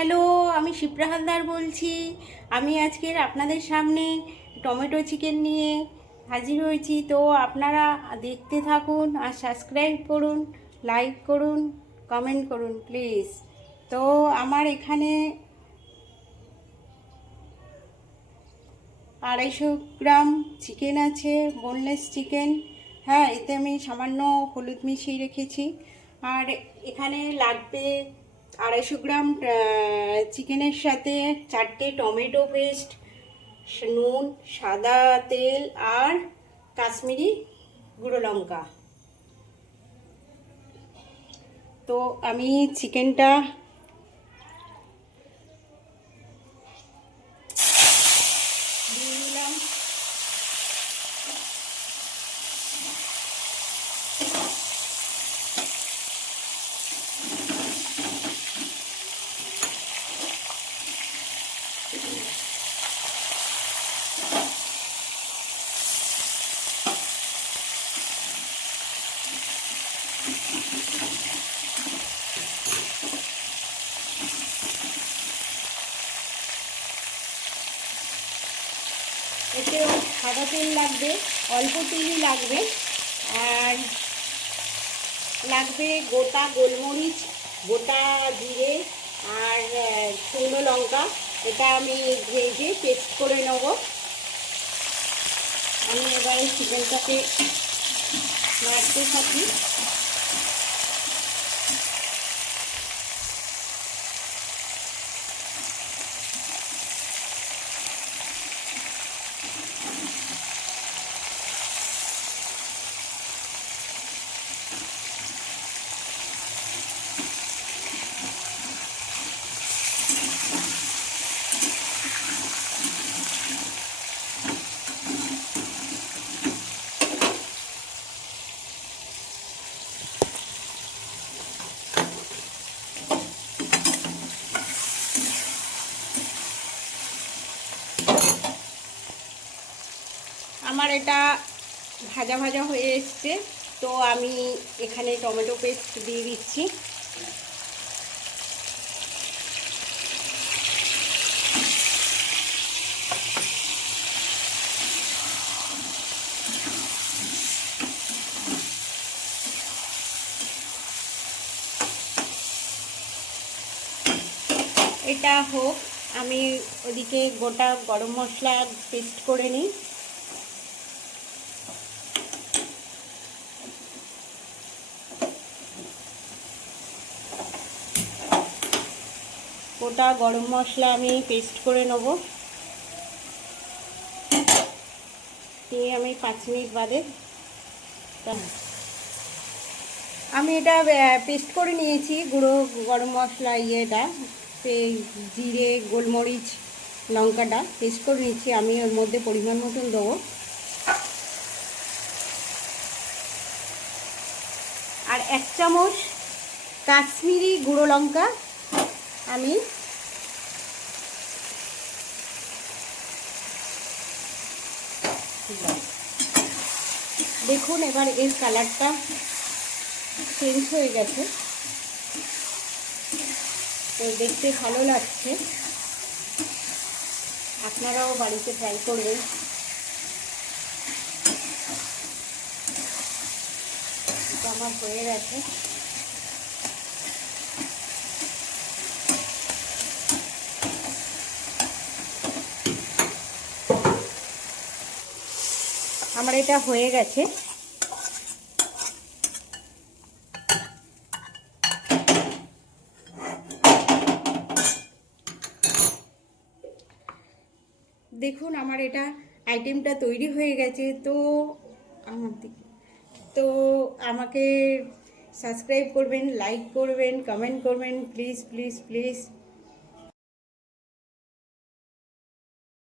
Hello, আমি শিপ্রা হালদার বলছি। আমি আজকের আপনাদের সামনে টমেটো চিকেন নিয়ে হাজির হয়েছি। তো আপনারা দেখতে থাকুন আর সাবস্ক্রাইব করুন, লাইক করুন, কমেন্ট করুন প্লিজ। তো আমার এখানে 250 গ্রাম চিকেন আছে, বোনলেস চিকেন। হ্যাঁ, এতে আমি সামান্য হলুদ মিশিয়ে রেখেছি। আর এখানে লাগবে 250 গ্রাম চিকেনের সাথে 4টে টমেটো পেস্ট, নুন, সাদা তেল আর কাশ্মীরি গুঁড়ো লঙ্কা। তো আমি চিকেনটা দিয়ে দিলাম। এতে সাদা তেল লাগবে, অল্প তেলই লাগবে। আর লাগবে গোটা গোলমরিচ, গোটা জিরে আর শুকনো লঙ্কা। এটা আমি ভেজে পেস্ট করে নেব। আমি এবারে চিকেনটাকে নাড়তে থাকি। আমার এটা ভাজা ভাজা হয়ে এসছে। তো আমি এখানে টমেটো পেস্ট দিয়ে দিচ্ছি। এটা হোক, আমি ওদিকে গোটা গরম মশলা পেস্ট করে নিই। গোটা গরম মশলা আমি পেস্ট করে নেব। দিয়ে আমি 5 মিনিট বাদে আমি এটা পেস্ট করে নিয়েছি। গুঁড়ো গরম মশলা ইয়েটা, জিরে, গোলমরিচ, লঙ্কাটা পেস্ট করে নিয়েছি। আমি ওর মধ্যে পরিমাণ মতন দেবো। আর 1 চামচ কাশ্মীরি গুঁড়ো লঙ্কা আমি দেখুন এবার এর কালারটা চেঞ্জ হয়ে গেছে, তো দেখতে ভালো লাগছে। আপনারাও বাড়িতে ট্রাই করবেন। এটা আমার হয়ে গেছে। আমার এটা হয়ে গেছে। দেখুন আমার এটা আইটেমটা তৈরি হয়ে গেছে। তো আমাকে সাবস্ক্রাইব করবেন, লাইক করবেন, কমেন্ট করবেন প্লিজ প্লিজ প্লিজ।